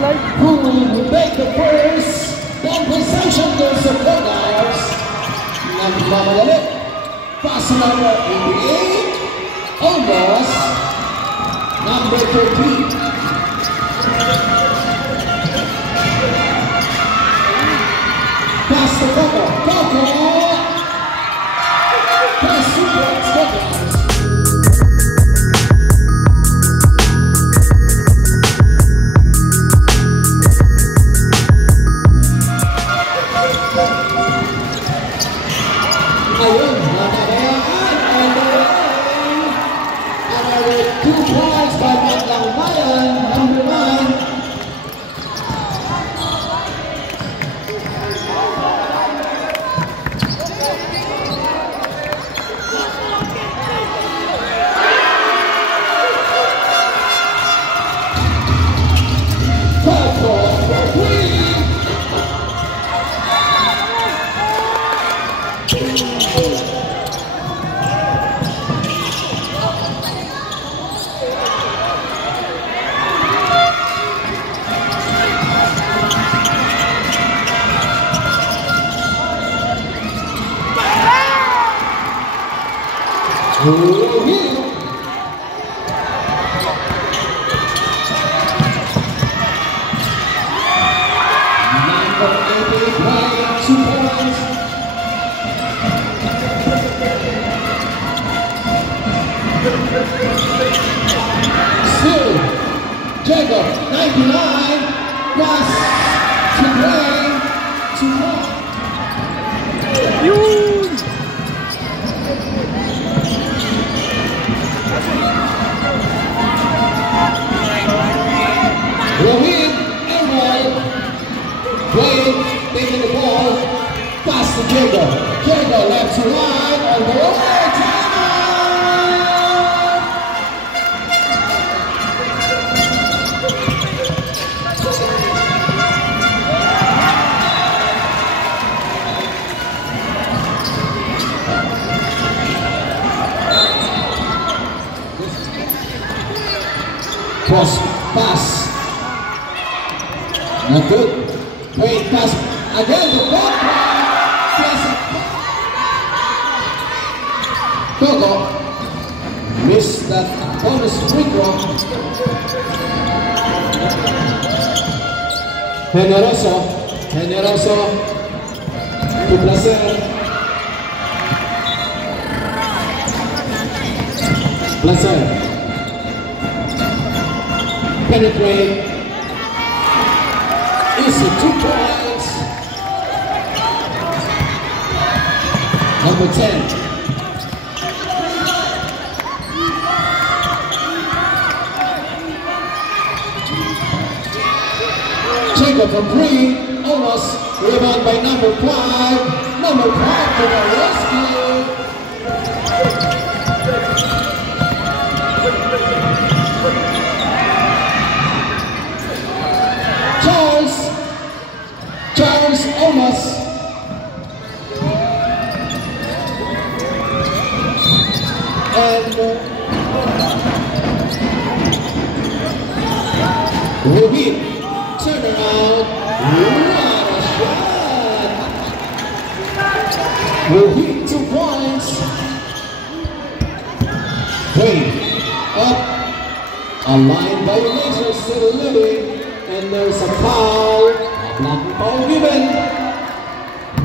Who will make the first compensation goes to Polaris. Nagmamalit. Pass number 88. Almost. Number 13. Pass to Coco. Coco. Pass to Coco. Ayun, natabayaan and with 2 points by Matlang Mayan, number 9. Still, Jacob, 99, pass to Wayne, to Mark. Rohit, Emerald, Wayne, taking the ball, pass to Jacob. Jacob, left to right, on the overtime. Cross pass. Not good. Wait, pass again. The ball. Coco missed that bonus free throw. Generoso to Placer. Penetrate. Easy 2 points. Number 10. Jacob from 3. Almost. Rebound by number 5. Number 5 to the rescue. Charles Omas. And Rohit, turn around, what a shot! Rohit, 2 points. Wayne, up, a line violation still living, and there's a foul. Not foul given.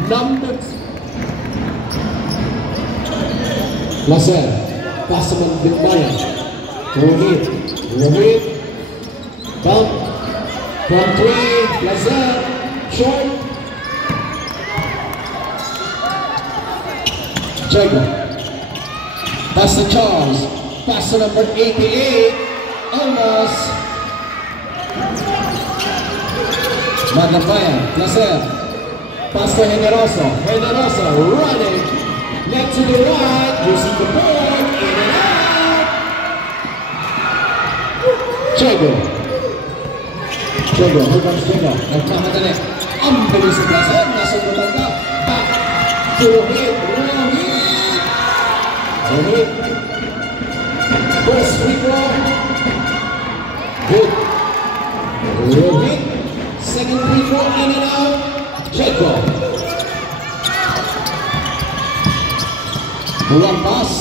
Number 2. Placer, Pasaman Bitmaya. Rohit, bump from 3. Placer, short. Jacob, pass to Charles. Pass to number 88. Almost. Magapaya, Placer, pass to Generoso, running, left to the right, using the board, in and out. Jago, here comes Jago, nagmamadali, ang bilis ng Placer, nasa matanda, back to Rohit, first free throw, good. Rohit. Second free throw in and out. Jacob. One pass.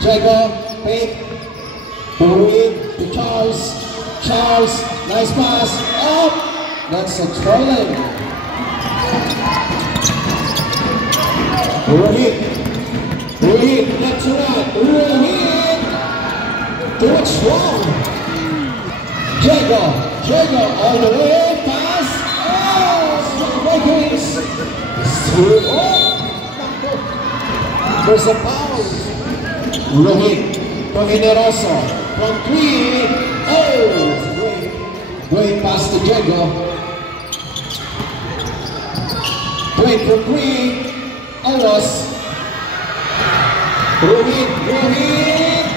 Jacob. Fake. Rohit to Charles. Charles. Nice pass. Up. That's a throw-in. Rohit. Rohit. Left to right. Rohit. What's wrong? Jacob. Jacob all the way. Pass. Oh, Rohit. There's a foul. Rohit. From Generoso. From 3. Oh, great pass to Jacob. Great from 3. Alos. Rohit. Rohit.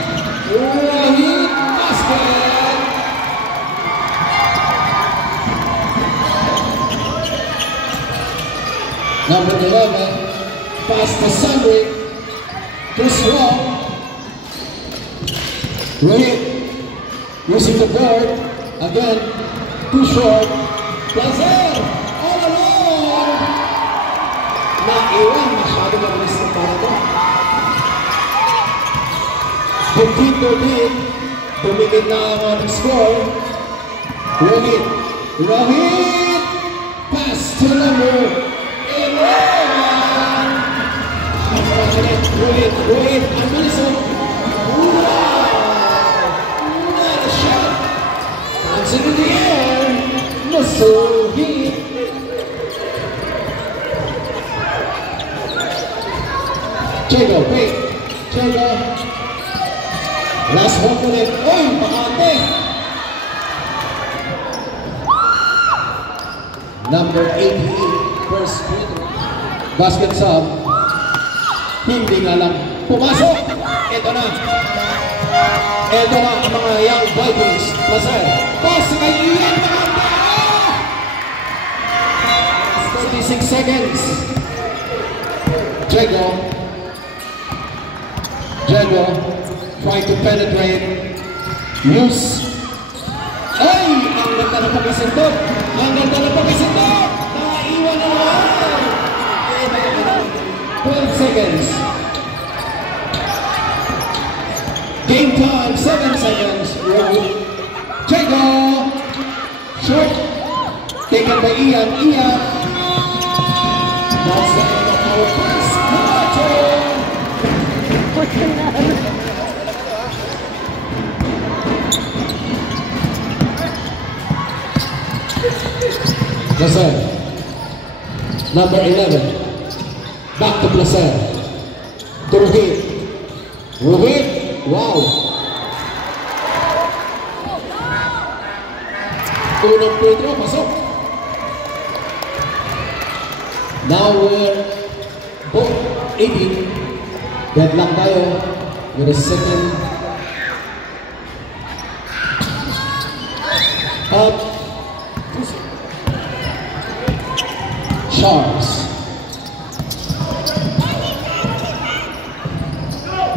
Basket. Number 11. Pass to Sandrick. Too slow. Rohit. Using the board. Again. Too short. Placer. All alone. Naiwan. Masyado mabilis na para 15-13. Tumigil na ang ating score. Rohit. Pass to number 11. Unfortunate. Rohit. Ang bilis mo. What a shot. Bounce into the air. Muscle Heat. Jacob, wait. Jacob. Last one for them. Oh, Makate. Number 88, first basket sub. Hindi nga lang pumasok. Ito na ang mga young Vikings. Placer. Pass kay Ian Makate. 36 seconds. Jago. Trying to penetrate. Use. Ay! Ang ganda na pagkasindot. Naiwan na lang. 12 seconds. Game time. 7 seconds. Jago. Short. Taken by Ian. That's the end of our first quarter. Placer. Number 11. Back to Placer. To Rohit. Wow. Unang free throw. Pasok. Now we're both 18. Deadlock tayo with a second up. Charles.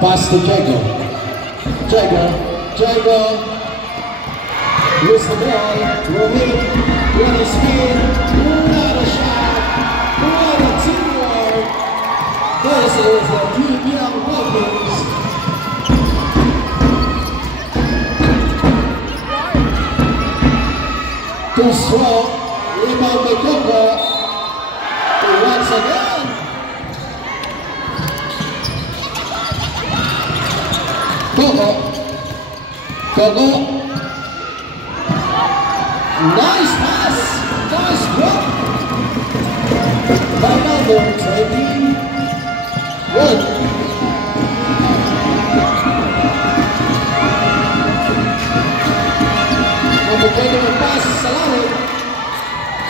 Pass to Jago. Lose the ball. Rohit. What a spin. What a shot. What a teamwork. This is the Team Young Vikings. Too strong. Rebound by Coco. Once again. Coco. Nice pass. Nice block. By number 21. Pwede ng pass sa langit.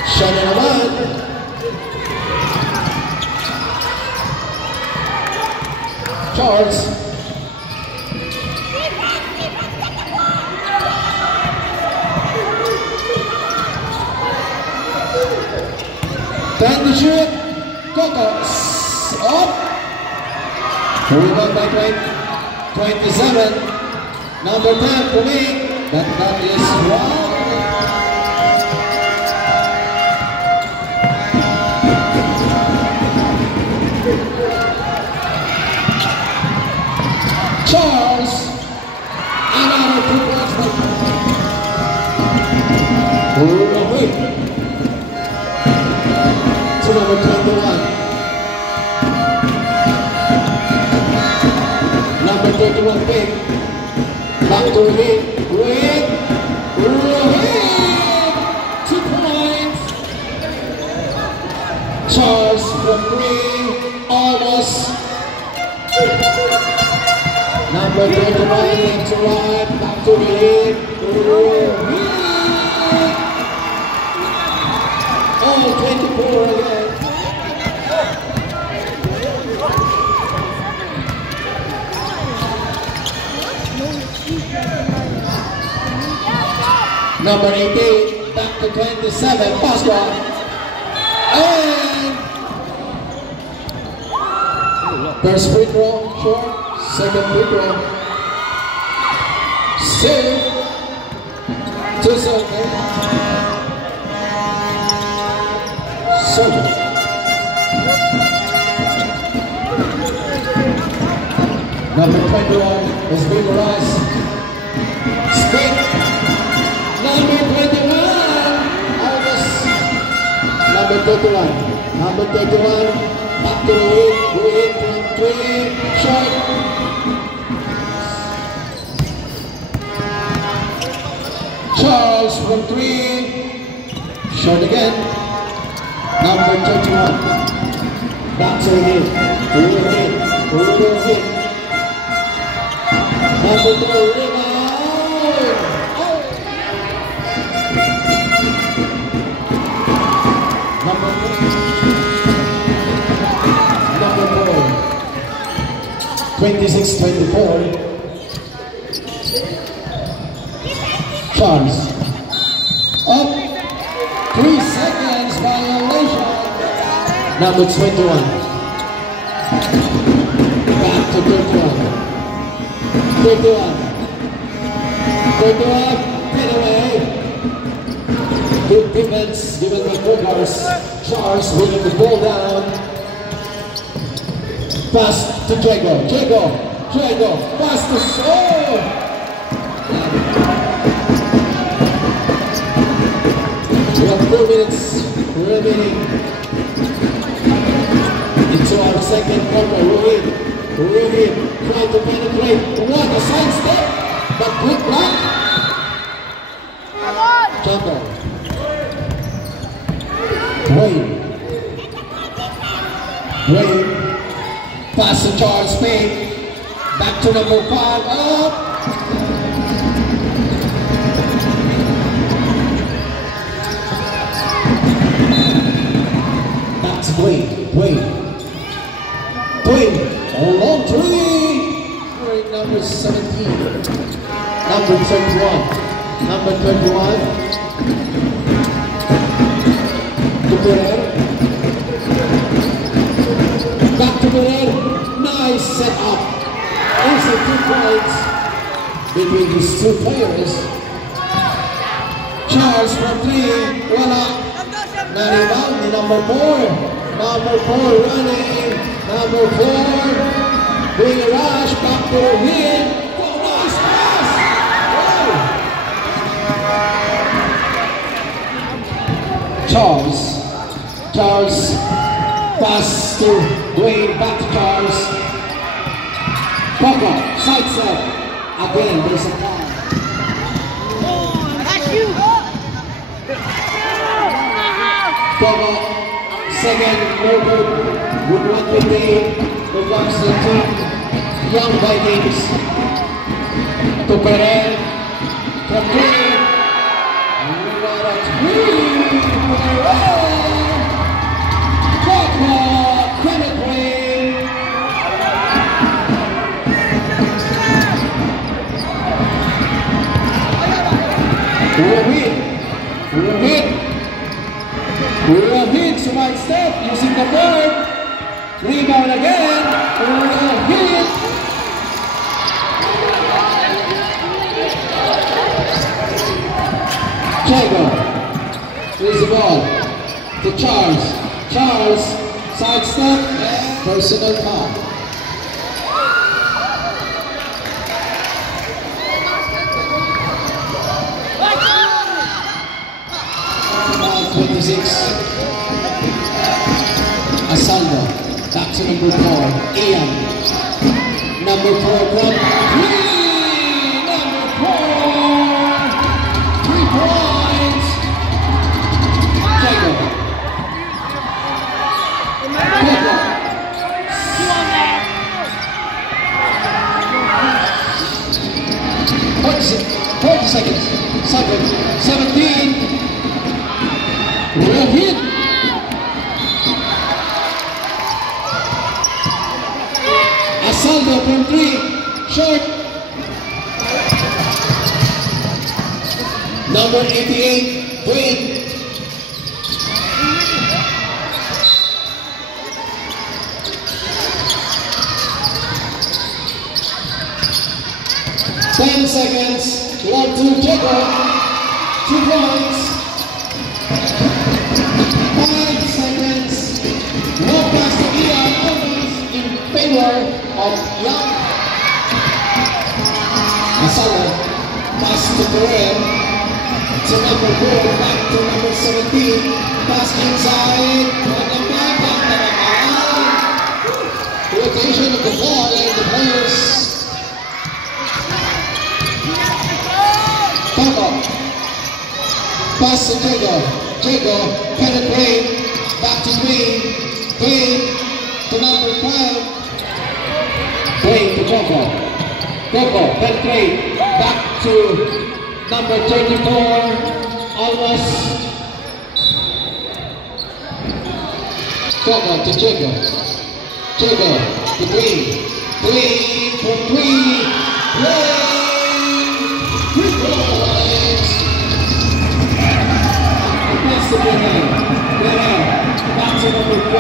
Siya na naman. Charles. Time to shoot. Coco. Up. Rebound by 27. Number 10 for me. That is wrong. Quick. To number 21. Number 31, Quick. Back to hit. Quick. 2 points. Charles from 3. Almost. Number 21, to right. Back to the hit. Oh, 24 again. Number 18, back to 27, pass ball. And first free throw, short. Second free throw. Still 2 seconds. Serve. Number 21 is Bill Rice. Spin. Number 21. August. Number 31. Number 31. Back to the win. Win from 3. Short. Charles from 3. Short again. Number 21. Back to the hit. Over hit. Over hit. Number 4. Rebound. Number 4. 26-24. Charles. Up. 3 seconds violation. Number 21. Back to 31. 31. 31. Get away. Good defense given by Cougars. Charles winning the ball down. Pass to Jago. Jago. Pass to Soul. We have 4 minutes remaining into our second quarter. Ruhin trying to penetrate. What a side step, but good block. Campbell. Wayne. Pass to Charles Payne. Back to number 5. Up. Wayne. A long 3. Number 17. Number 31. Number 21. To Pereira. Back to Pereira. Nice set up. Also 2 points between these 2 players. Charles from 3. Wala. Na-rebound ni number 4. Number 4 running. Number 4. Bring a rush. Back to the win. Oh, nice pass. Charles. Pass to Dwayne. Back to Charles. Papa. Side set. Again, there's a foul. Papa. Second, no good. With 1:58, the Bucks the team. Young Vikings. To Pereira. From 3. We'll hit to right step using the board. Rebound again. We'll hit. Jago. Here's the ball to Charles. Side step and personal foul. 26. Asaldo. Back to number 4. Ian. Number 4 from 3. Number 4. 3 points. Jacob. Jacob. 40 seconds. 17. Real hit. Asaldo from 3. Short. Number 88. Dwayne. Ten seconds. 1-2 Jacob. 2 points. 5 seconds. No pass to Ian. Always in favor of Young. Asaldo. Pass to Correa. To number 4. Back to number 17. Pass inside. Welcome back. Rotation of the ball and the players. Pass to Jago. Jago penetrate. Back to Dwayne. Dwayne to number 5. Dwayne to Jago. Jago penetrate. Back to number 34. Almost. Jago to Jago. Jago to Dwayne. Dwayne from 3. Dwayne. 3 points. Back to number 4.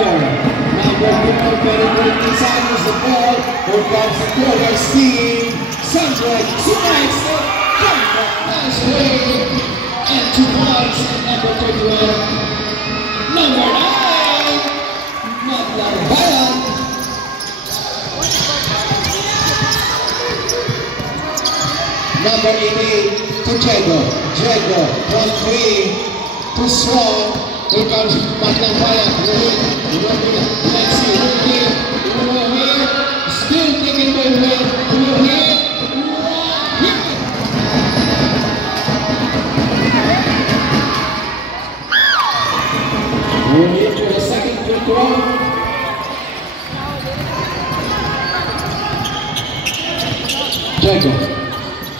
Number 4 penetrating inside is the ball. Here comes the corner steam. Sandra strikes. Nice play. And 2 points. Number 31. Number 9. Maglarbayan. Number 88 to Jago. Jago from 3. Too strong. Here comes Maglarbayan. Let's see. Here. Still taking by Win. Here. We're here for the second free throw.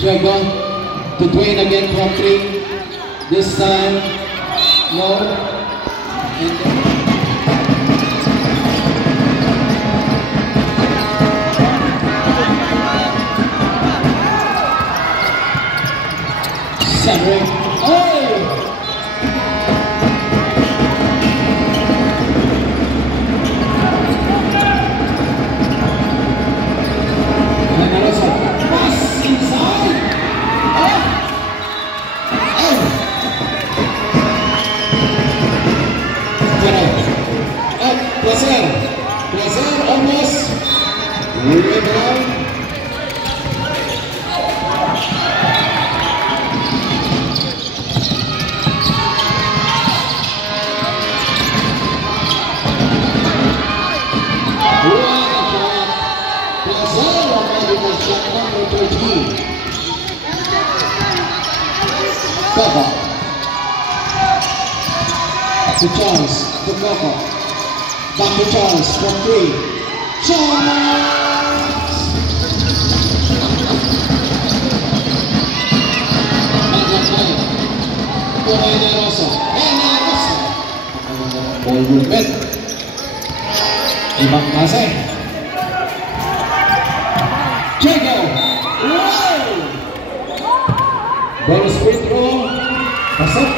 Jago to Dwayne again from 3. This time, no. And Cedric. Oh! Pass inside. Oh! Placer almost. Rebound. Placer on shot number 13. Cover. To Charles. To Cover. Back to Charles from 3. Charles! Maglarbayan. To Generoso. Ball movement. Ibang pase. Jago! Wow! Bonus free throw. Pasok.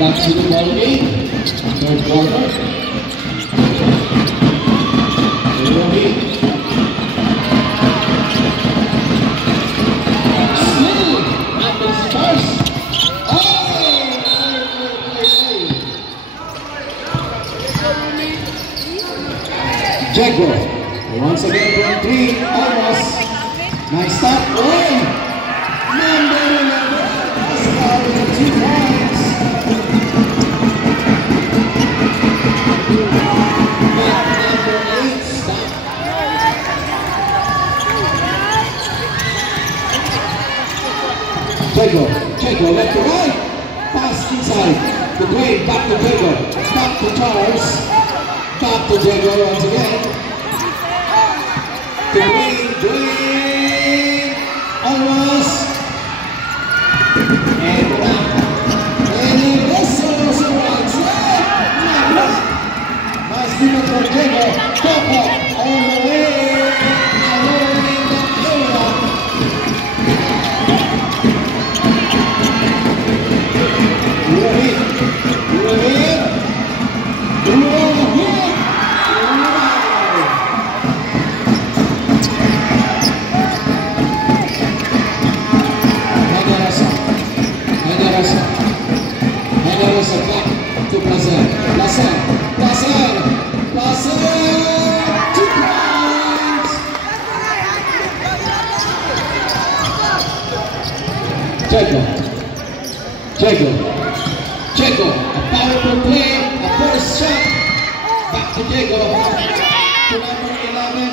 Back to the ball game. Third quarter. Still happens first. Oh! Jago. Once again from 3, almost. Nice stop. Oh! Number 11. Scoring 2 points. Number 8. Stop. Jago, left to right. Pass inside. To Dwayne, back to Jago. Back to Charles. Back to Jago once again. To Dwayne. Almost. And he whistles around. Nice defense from Jago. Pop up all the way. Jago, a powerful play, a first shot, back to Jago, to number 11,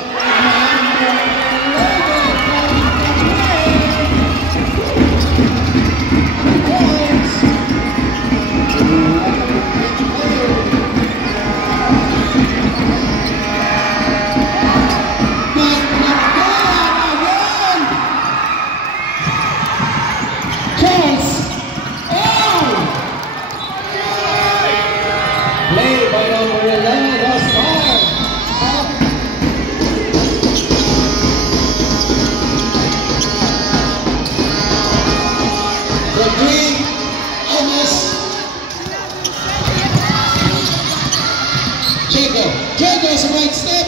Jago's right step.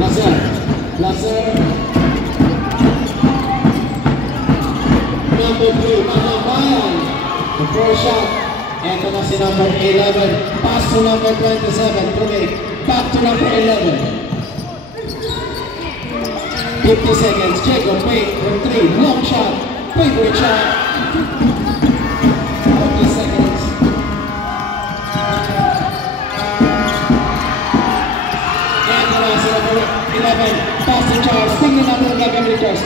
Lazar. Number 2, Mahabayan. The first shot. Ito na si number 11. Pass to number 27. Kumik. Back to number 11. 50 seconds. Jago, wait for 3. Long shot. Favorite shot. 40 seconds. Pass to Charles, tingnan natin ang gagawin ni Charles.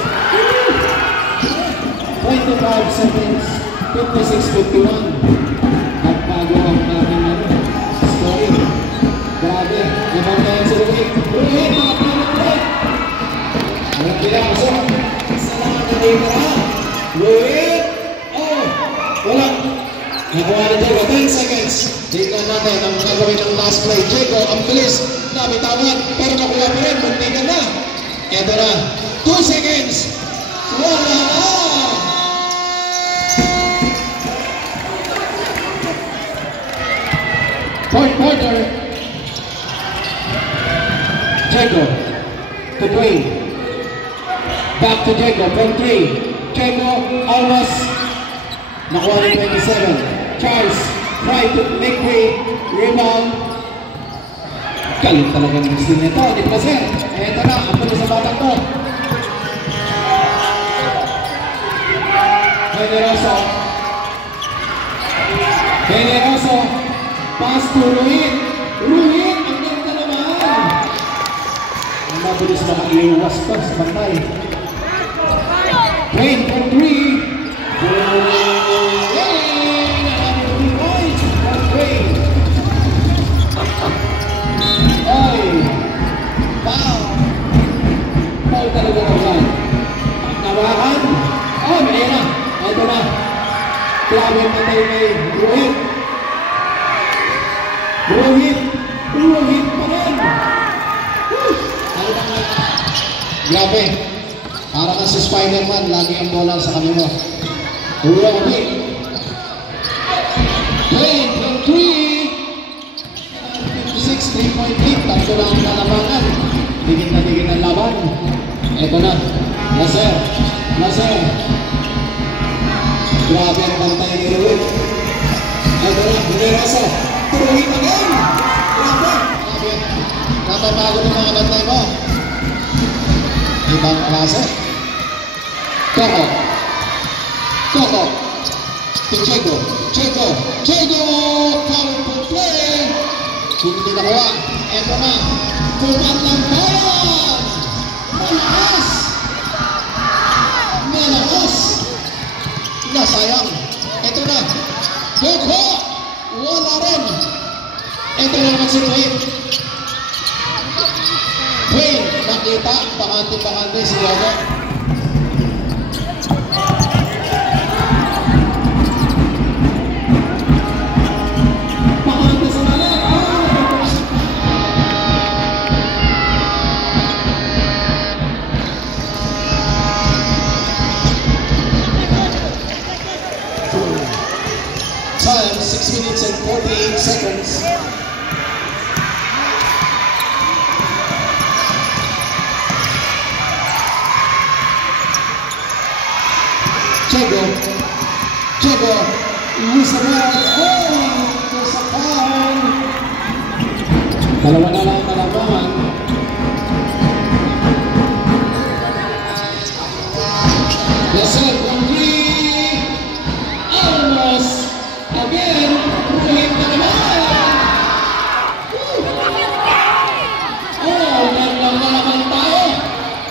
25 seconds, 56-51. Nagbago ang ating story. Grabe, naman na yan si Ruhit. Ruhit, mga pinag-break. Walang pinapasok. Salamat na dito ha. Ruhit. Oh, wala. Nakuha na Jago, 10 seconds. Tingnan natin ang gagawin ng last play. Jago, ang bilis. Nabitawan, pero nakuha pa rin. Muntikan na. Ito na. 2 seconds. Wala na. Fourth quarter. Jago to Dwayne. Back to Jago from 3. Jago almost. Nakuha ng 27. Charles try to make way. Rebound. Galing talaga ng gusto nito. Di pa sir. Eto na. Ako na sa batang to. Generoso. Pass to Ruhit. Ruhit. Ang ganda naman. Ang mabilis na maiiwas pa sa bantay. Dwayne for 3. Talaga naman. Nawakan. Oh, may na. Ito na. Grabe matay kay Ruhit. Ruhit pa rin. Grabe. Para ka si Spider-Man, lagi ang bola sa kanila. Ruhit. Dwayne from 3. 56, 3.8. Tatlo lang ang nalabanan. Digit ang laban. Ito na. Lazar. Grabe ang bantay ni Ruhit. Ito na. Generoso. Turuhin again. Grabe. Napabago ng mga bantay mo. Ibang klase. Coco. Coco. To Chego. Chego. Chego. Powerful play. Hindi nakuha. Eto na. Tumat ng bayan. Malakas. Malakas. Nasayang. Eto na. Coco. Wala rin. Eto na naman si Dwayne. Dwayne. Nakita. Pakante-pakante si Logo. Time 6 minutes and 48 seconds. Chego. Chego. Use the ball. Oh! There's a foul. Dalawa na lang talabangan. That's it. 1-3. Almost. Again, Ruhit na naman! Oh, gandang na naman tayo.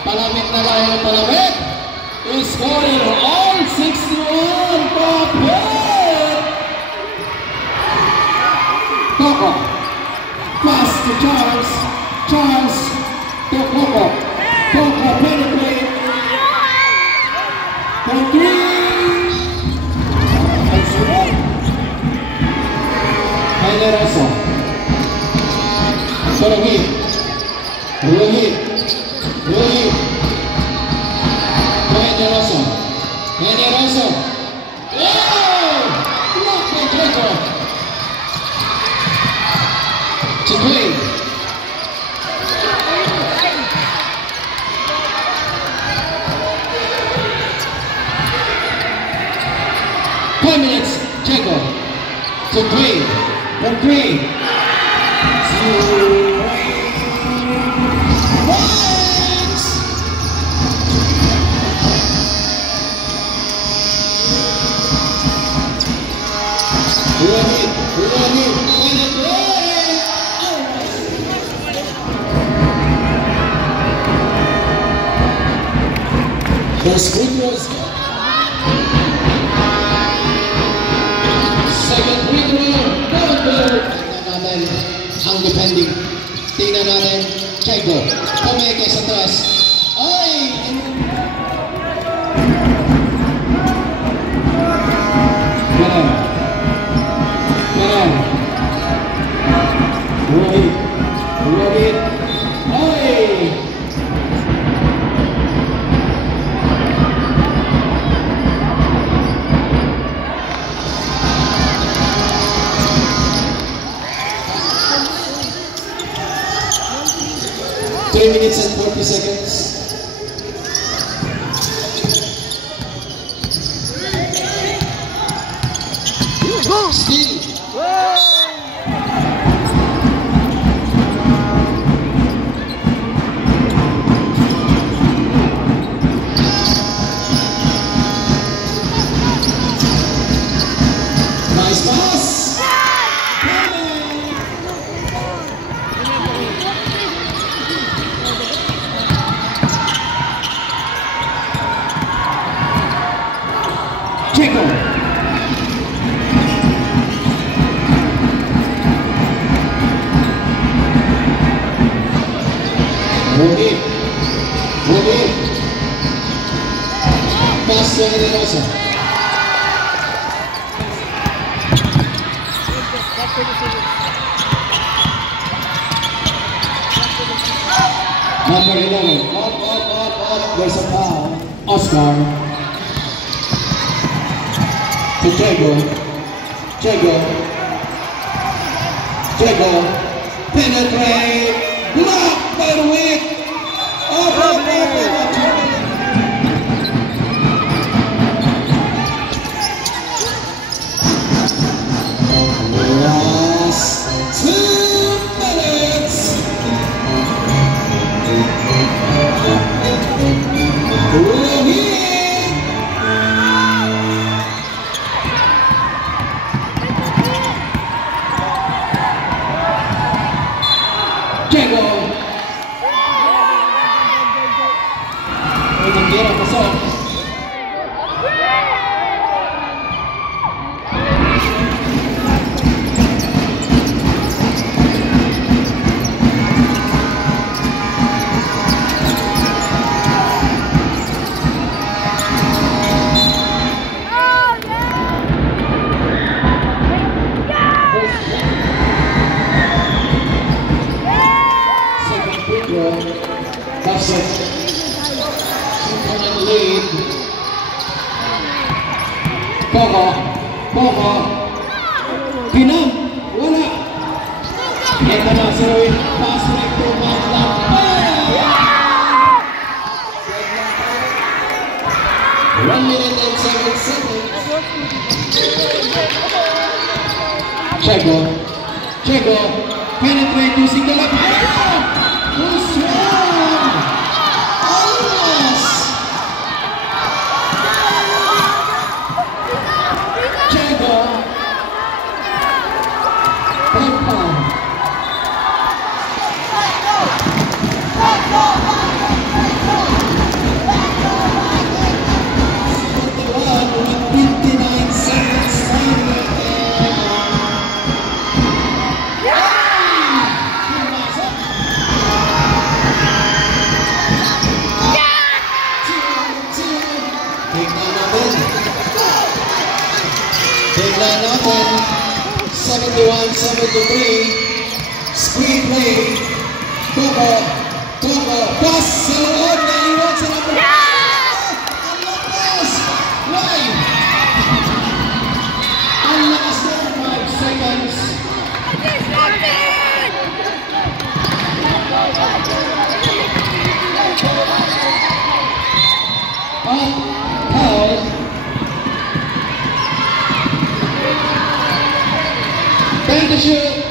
Palamit na tayo ng palamit. Scoring all 61 kapit! Coco. Pass to Charles. Charles to Coco. Coco penetrate. For 3. Generoso. Rohit. Rohit. Rohit. Generoso. Generoso. Oh! Block by Greco. Chikwe. 5 minutes. Checo. Chikwe. 1-3. Those free throws. Second free throw. Ang defending. Tingnan natin. Chego. Pumeke sa taas. Ay! Ganon. Ganon. Rohit. Rohit. Ay! Three minutes and 40 seconds. Still. Nice pass. Chego. Rohit. Rohit. Pass to Generoso. Number 11. Up. There's a foul. Oscar. To Chego. Chego. Chego. Penetrate. Block by Ruhit. Last Coco. Pinam. Wala. Ito na si Ruin. Pass right to Magdam. 1 minute and 7 seconds. Chego. Penetrate using the left. Who's one? Almost. Chego. Papa. Tignan natin, 71-73, screen play, Coco, pass sa loob, naiwan sa number 5! Ang lakas! Why? Ang lakas na 5 seconds. Foul. Time to shoot.